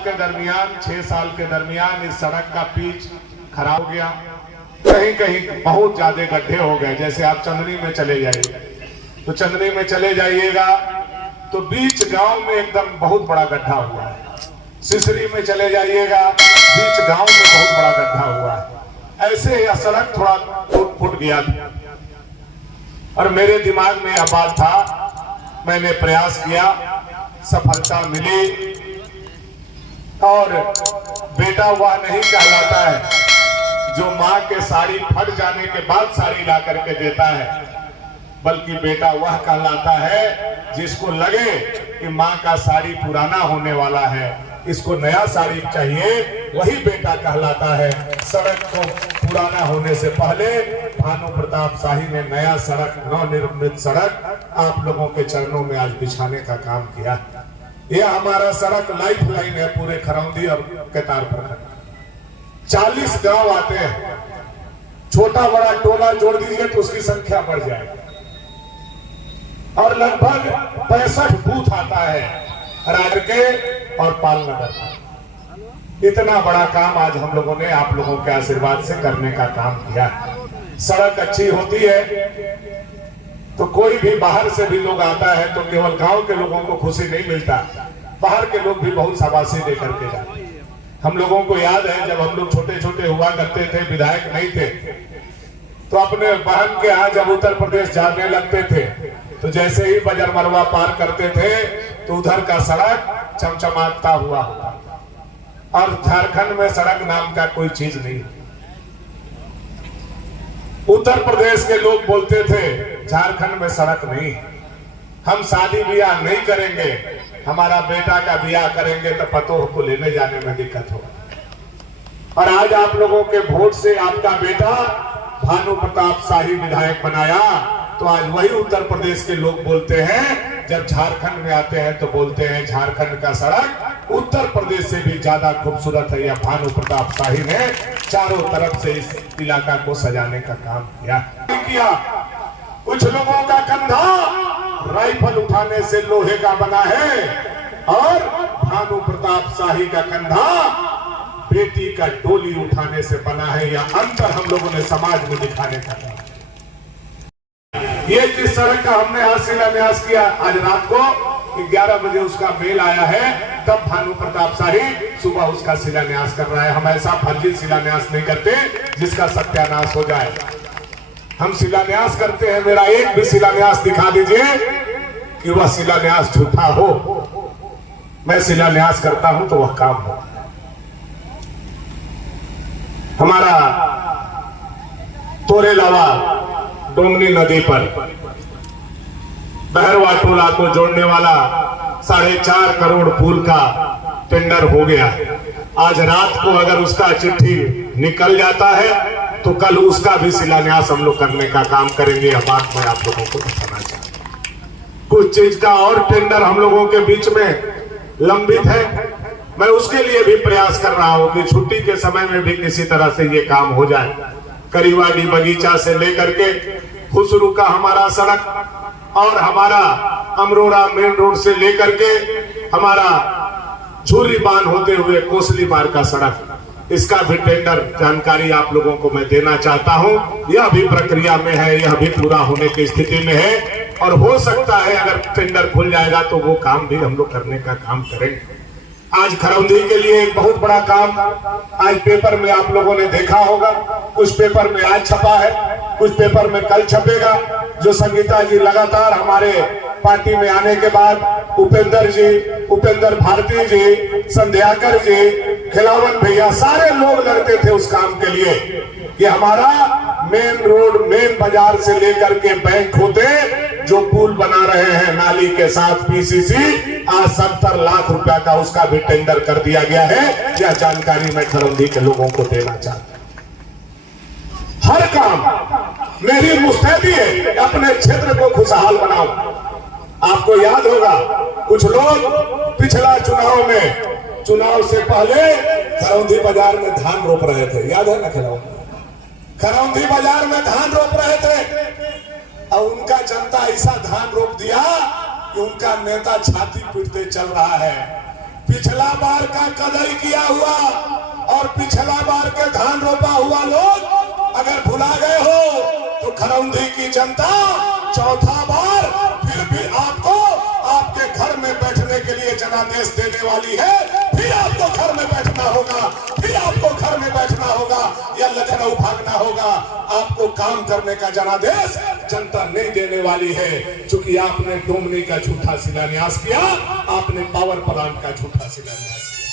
6 साल के दरमियान इस सड़क का पिच खराब हो गया। कहीं कहीं बहुत ज्यादा गड्ढे हो गए। जैसे आप चंदनी में चले जाइए तो चंदनी में चले जाइएगा तो बीच गांव में एकदम बहुत बड़ा गड्ढा हुआ है। सिसरी में चले जाइएगा बीच गांव में बहुत बड़ा गड्ढा हुआ है। ऐसे यह सड़क थोड़ा फूट गया था और मेरे दिमाग में यह बात था, मैंने प्रयास किया, सफलता मिली। और बेटा वह नहीं कहलाता है जो माँ के साड़ी फट जाने के बाद साड़ी ला करके देता है, बल्कि बेटा वह कहलाता है जिसको लगे कि माँ का साड़ी पुराना होने वाला है, इसको नया साड़ी चाहिए, वही बेटा कहलाता है। सड़क को पुराना होने से पहले भानु प्रताप शाही ने नया सड़क, नवनिर्मित सड़क आप लोगों के चरणों में आज बिछाने का काम किया। यह हमारा सड़क लाइफ लाइन है पूरे खरौंदी और केतार प्रखंड। 40 गांव आते हैं, छोटा बड़ा टोला जोड़ दीजिए तो उसकी संख्या बढ़ जाएगी। और लगभग 65 बूथ आता है राड के और पालनगर का। इतना बड़ा काम आज हम लोगों ने आप लोगों के आशीर्वाद से करने का काम किया। सड़क अच्छी होती है तो कोई भी बाहर से भी लोग आता है तो केवल गांव के लोगों को खुशी नहीं मिलता, बाहर के लोग भी बहुत शाबाशी दे करके जाते। हम लोगों को याद है जब हम लोग छोटे छोटे हुआ करते थे, विधायक नहीं थे, तो अपने बहन के यहाँ जब उत्तर प्रदेश जाने लगते थे तो जैसे ही बजर मरवा पार करते थे तो उधर का सड़क चमचमाता हुआ होता। और झारखंड में सड़क नाम का कोई चीज नहीं। उत्तर प्रदेश के लोग बोलते थे झारखंड में सड़क नहीं, हम शादी ब्याह नहीं करेंगे, हमारा बेटा का ब्याह करेंगे तो पतोह को लेने जाने में दिक्कत होगा। और आज आप लोगों के वोट से आपका बेटा भानु प्रताप शाही विधायक बनाया तो आज वही उत्तर प्रदेश के लोग बोलते हैं, जब झारखंड में आते हैं तो बोलते हैं झारखंड का सड़क उत्तर प्रदेश से भी ज्यादा खूबसूरत है। या भानु प्रताप शाही ने चारों तरफ से इस इलाका को सजाने का काम किया। कुछ लोगों का कंधा राइफल उठाने से लोहे का बना है और भानु प्रताप शाही का कंधा बेटी का डोली उठाने से बना है। यह अंतर हम लोगों ने समाज में दिखाने का काम। ये जिस सड़क का हमने आज शिलान्यास किया, आज रात को 11 बजे उसका मेल आया है, तब भानु प्रताप शाही सुबह उसका शिलान्यास कर रहा है। हम ऐसा फर्जी शिलान्यास नहीं करते जिसका सत्यानाश हो जाए। हम शिलान्यास करते हैं, मेरा एक भी शिलान्यास दिखा दीजिए कि वह शिलान्यास झूठा हो। मैं शिलान्यास करता हूं तो वह काम हो। हमारा तोरेलावा डोंगनी नदी पर बहरवा टोला को जोड़ने वाला 4.5 करोड़ पुल का टेंडर हो गया। आज रात को अगर उसका चिट्ठी निकल जाता है तो कल उसका भी शिलान्यास हम लोग करने का काम करेंगे। यह बात मैं आप लोगों को बताना चाहता हूं। कुछ चीज का और टेंडर हम लोगों के बीच में लंबित है, मैं उसके लिए भी प्रयास कर रहा हूं कि छुट्टी के समय में भी किसी तरह से ये काम हो जाए। करीवाडी बगीचा से लेकर के खुसरू का हमारा सड़क और हमारा अमरोड़ा मेन रोड से लेकर के हमारा झूरी बांध होते हुए कोसली मार्ग का सड़क, इसका भी टेंडर जानकारी आप लोगों को मैं देना चाहता हूं। यह भी प्रक्रिया में है, यह भी पूरा होने की स्थिति में है और हो सकता है अगर टेंडर खुल जाएगा तो वो काम भी हम लोग करने का काम करेंगे। आज खरौंदी के लिए एक बहुत बड़ा काम आज पेपर में आप लोगों ने देखा होगा। कुछ पेपर में आज छपा है, कुछ पेपर में कल छपेगा। जो संगीता जी लगातार हमारे पार्टी में आने के बाद उपेंद्र जी, उपेंद्र भारती जी, संध्याकर जी, खिलावन भैया, सारे लोग लड़ते थे उस काम के लिए कि हमारा मेन रोड, मेन बाजार से लेकर के बैंक होते जो पुल बना रहे हैं नाली के साथ पीसीसी, आज 70 लाख रुपया का उसका भी टेंडर कर दिया गया है। यह जानकारी मैं खरौंदी के लोगों को देना चाहता हूं। हर काम मेरी मुस्तैदी है अपने क्षेत्र को खुशहाल बनाओ। आपको याद होगा कुछ लोग पिछला चुनाव में, चुनाव से पहले खरौंदी बाजार में धान रोप रहे थे, याद है ना? खरौंदी बाजार में धान रोप रहे थे और उनका जनता ऐसा धान रोप दिया कि उनका नेता छाती पीटते चल रहा है पिछला बार का कदई किया हुआ और पिछला बार के धान रोपा हुआ लोग अगर भुला गए हो तो खरौंधी की जनता चौथा बार फिर भी आपको आपके घर में बैठने के लिए जनादेश देने वाली है। फिर आपको घर में बैठना होगा, फिर आपको घर में बैठना होगा या लखनऊ भागना होगा। आपको काम करने का जनादेश जनता नहीं देने वाली है, क्योंकि आपने डोमनी का झूठा शिलान्यास किया, आपने पावर प्लांट का झूठा शिलान्यास किया।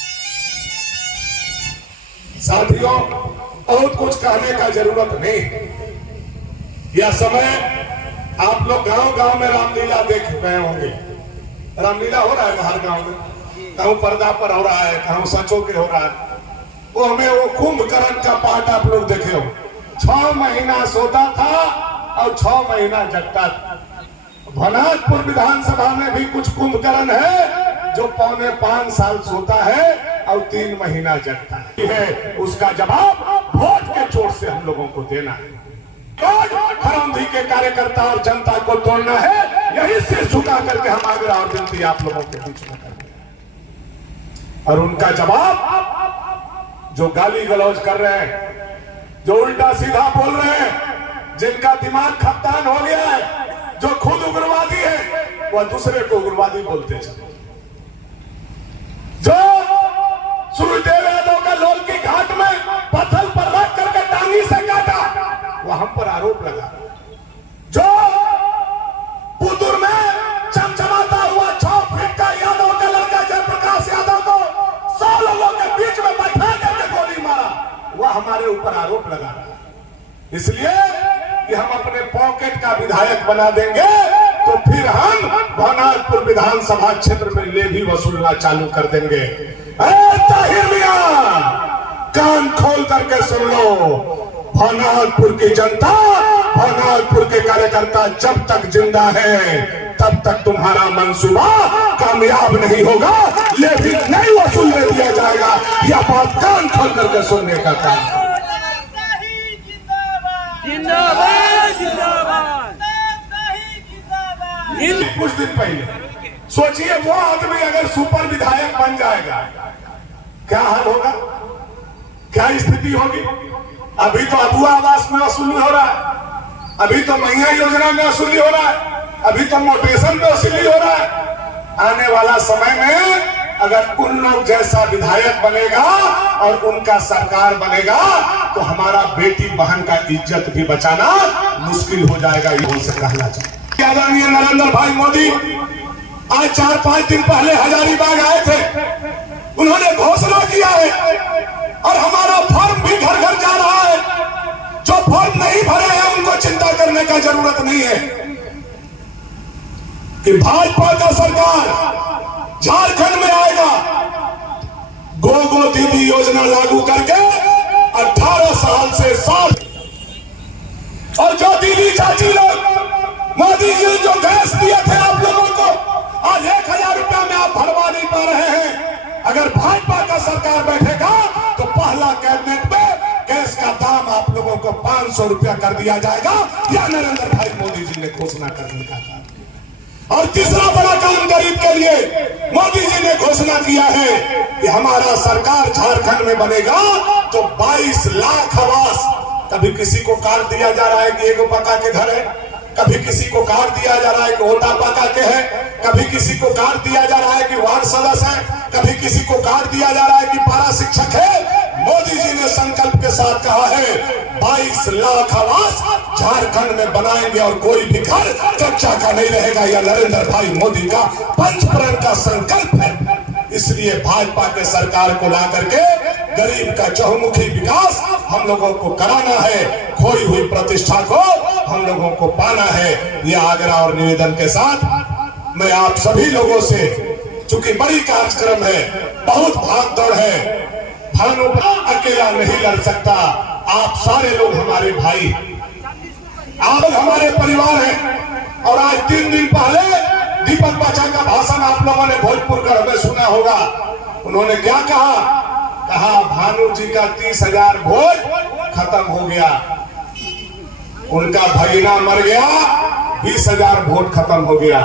साथियों, बहुत कुछ कहने का जरूरत नहीं। यह समय आप लोग गांव-गांव में रामलीला देख रहे होंगे। रामलीला हो रहा है हर गांव में, कहूं पर्दा पर हो रहा है, कहूं सचो के हो रहा है। वो हमें वो कुंभकर्ण का पाठ आप लोग देखे हो, 6 महीना सोता था और 6 महीना जगता था। भनाजपुर विधानसभा में भी कुछ कुंभकर्ण है जो 4.25 साल सोता है और 3 महीना जगता है। उसका जवाब वोट के चोट से हम लोगों को देना है। खरौंधी के कार्यकर्ता और जनता को तोड़ना है, यही सिर झुका करके हम आग्रह और विनती आप लोगों के बीच में करते हैं। और उनका जवाब जो गाली गलौज कर रहे हैं, जो उल्टा सीधा बोल रहे हैं, जिनका दिमाग खप्तान हो गया है, जो खुद उग्रवादी है, वह दूसरे को उग्रवादी बोलते चले। जो सूर्यदेव यादव का लोल की घाट में पत्थर पर रख करके टांगी से काटा, वह हम पर आरोप लगा। जो पुतुर में चमचमाता हुआ 6 फीट का यादव का लड़का जयप्रकाश यादव को 100 लोगों के बीच में बैठा करके गोली मारा, वह हमारे ऊपर आरोप लगा रहा है। इसलिए कि हम अपने पॉकेट का विधायक बना देंगे तो फिर हम भनाजपुर विधानसभा क्षेत्र में लेवी वसूलना चालू कर देंगे। ताहिर मियां, कान खोल करके सुन लो, भनाजपुर की जनता, भनाजपुर के कार्यकर्ता जब तक जिंदा है तब तक तुम्हारा मंसूबा कामयाब नहीं होगा, लेवी नहीं वसूलने दिया जाएगा। यह बात कान खोल करके सुनने का काम। कुछ दिन पहले सोचिए, वो आदमी अगर सुपर विधायक बन जाएगा, क्या हाल होगा, क्या स्थिति होगी। अभी तो अबुआ आवास में वसूली हो रहा है, अभी तो महिला योजना में वसूली हो रहा है, अभी तो मोटेशन में वसूली हो रहा है। आने वाला समय में अगर उन लोग जैसा विधायक बनेगा और उनका सरकार बनेगा तो हमारा बेटी बहन का इज्जत भी बचाना मुश्किल हो जाएगा। ये उनसे कहना चाहिए। आदरणीय नरेंद्र भाई मोदी आज 4-5 दिन पहले हजारीबाग आए थे, उन्होंने घोषणा किया है और हमारा फॉर्म भी घर घर जा रहा है। जो फॉर्म नहीं भरे हैं उनको चिंता करने का जरूरत नहीं है कि भाजपा का सरकार झारखंड में आएगा, गो दीदी योजना लागू करके 18 साल से 60 और जो दीदी चाची लोग मोदी जी जो गैस दिए थे आप लोगों को, आज 1000 रुपया में आप भरवा नहीं पा रहे हैं। अगर भाजपा का सरकार बैठेगा तो पहला कैबिनेट में गैस का दाम आप लोगों को 500 रुपया कर दिया जाएगा। यह नरेंद्र भाई मोदी जी ने घोषणा करने का काम किया। और तीसरा बड़ा काम गरीब के लिए मोदी जी ने घोषणा किया है कि हमारा सरकार झारखंड में बनेगा तो 22 लाख आवास, कभी किसी को कार्ड दिया जा रहा है कि एगो पक्का के घर है, कभी किसी को कार्ड दिया जा रहा है कि ओटा पका के है, कभी किसी को कार्ड दिया जा रहा है कि वार्ड सदस्य है, कभी किसी को कार्ड दिया जा रहा है कि पारा शिक्षक है। मोदी जी ने संकल्प के साथ कहा है 22 लाख आवास झारखंड में बनाएंगे और कोई भी घर कच्चा का नहीं रहेगा। यह नरेंद्र भाई मोदी का पंचप्रण का संकल्प है। इसलिए भाजपा के सरकार को ला करके गरीब का चहुमुखी विकास हम लोगों को कराना है, खोई हुई प्रतिष्ठा को हम लोगों को पाना है। यह आग्रह और निवेदन के साथ मैं आप सभी लोगों से, चूंकि बड़ी कार्यक्रम है, बहुत भाग दौड़ है, भानु अकेला नहीं लड़ सकता। आप सारे लोग हमारे भाई, आप हमारे परिवार हैं। और आज 3 दिन पहले दीपक बाचा का भाषण आप लोगों ने भोजपुरगढ़ में सुना होगा। उन्होंने क्या कहा? कहा भानु जी का 30,000 वोट खत्म हो गया, उनका भगीना मर गया, 20,000 वोट खत्म हो गया,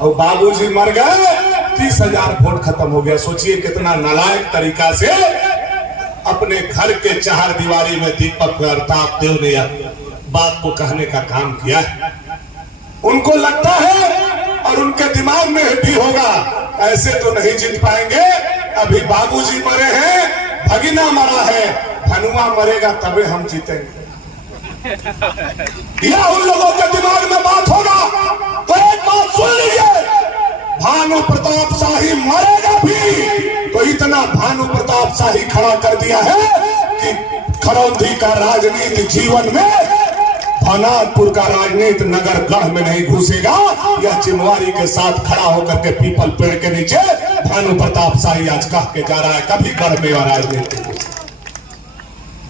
और बाबूजी मर गए 30,000 वोट खत्म हो गया। सोचिए कितना नालायक तरीका से अपने घर के चार दीवारी में दीपक प्रताप देव ने बात को कहने का काम किया है। उनको लगता है और उनके दिमाग में भी होगा ऐसे तो नहीं जीत पाएंगे, अभी बाबूजी मरे हैं, भगिना मरा है, भनुआ मरेगा तबे हम जीतेंगे। यह उन लोगों के दिमाग में बात होगा। तो एक बात सुन लीजिए, भानु प्रताप शाही मरेगा भी तो इतना भानु प्रताप शाही खड़ा कर दिया है कि खरौंधी का राजनीति जीवन में भनातपुर का राजनीति नगर गढ़ में नहीं घुसेगा। यह चिमवारी के साथ खड़ा होकर के पीपल पेड़ के नीचे भानु प्रताप शाही आज कह के जा रहा है कभी गढ़ में राजनीति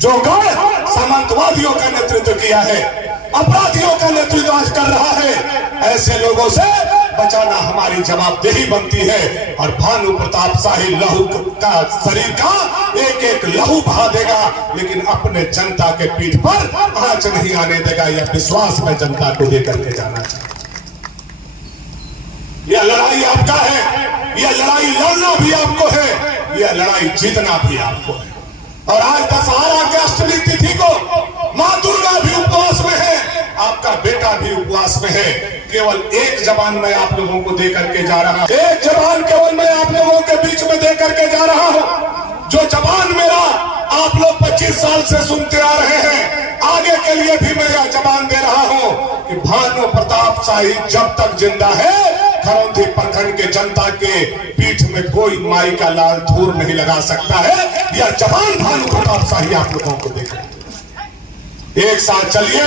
जो गढ़ सामंतवादियों का नेतृत्व किया है, अपराधियों का नेतृत्व आज कर रहा है, ऐसे लोगों से बचाना हमारी जवाबदेही बनती है। और भानु प्रताप शाही लहू का शरीर का एक एक लहू बहा देगा, लेकिन अपने जनता के पीठ पर आंच नहीं आने देगा। यह विश्वास में जनता को लेकर के जाना चाहिए। यह लड़ाई आपका है, यह लड़ाई लड़ना भी आपको है, यह लड़ाई जीतना भी आपको है। और आज दशहरा की अष्टमी तिथि को मां दुर्गा भी उपवास में है, आपका बेटा भी उपवास में है। केवल एक जबान में आप लोगों को दे करके जा रहा हूं, एक जबान केवल मैं आप लोगों के बीच में दे करके जा रहा हूं। जो जबान मेरा आप लोग 25 साल से सुनते आ रहे हैं, आगे के लिए भी मैं यह जबान दे रहा हूं कि भानु प्रताप शाही जब तक जिंदा है, खरौंधी प्रखंड के जनता के पीठ में कोई माई का लाल धूर नहीं लगा सकता है। यह जबान भानु प्रताप शाही आप लोगों को देकर एक साथ चलिए,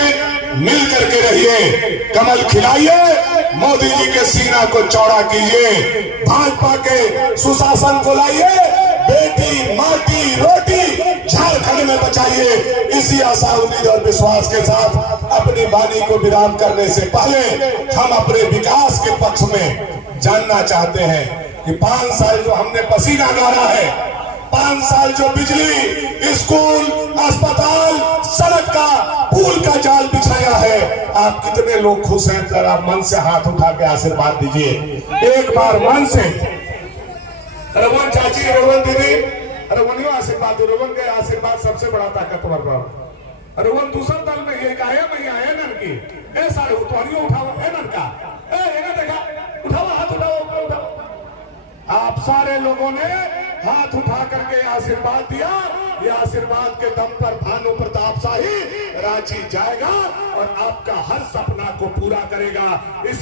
मिल करके रहिए, कमल खिलाइए, मोदी जी के सीना को चौड़ा कीजिए, भाजपा के सुशासन को लाइए, बेटी माटी रोटी झारखंड में बचाइए। इसी आशा उम्मीद और विश्वास के साथ अपनी वाणी को विराम करने से पहले हम अपने विकास के पक्ष में जानना चाहते हैं कि 5 साल जो हमने पसीना गाड़ा है, 5 साल जो बिजली, स्कूल, अस्पताल, सड़क का, पुल का जाल बिछाया है, आप कितने लोग खुश हैं? जरा मन से हाथ उठा के आशीर्वाद दीजिए एक बार मन से। रघुवन चाची, रघुवन दीदी, रघुवनियों आशीर्वाद दो। रघुवन के आशीर्वाद सबसे बड़ा ताकतवर बा। रघुवन दूसरा दल में ये आया मैं आया नन की ए सारे उठवानियों उठाओ है नन का ए देखा उठाओ, हाथ उठाओ, उठाओ। आप सारे लोगों ने हाथ उठा करके आशीर्वाद दिया। यह आशीर्वाद के दम पर भानु प्रताप शाही रांची जाएगा और आपका हर सपना को पूरा करेगा। इस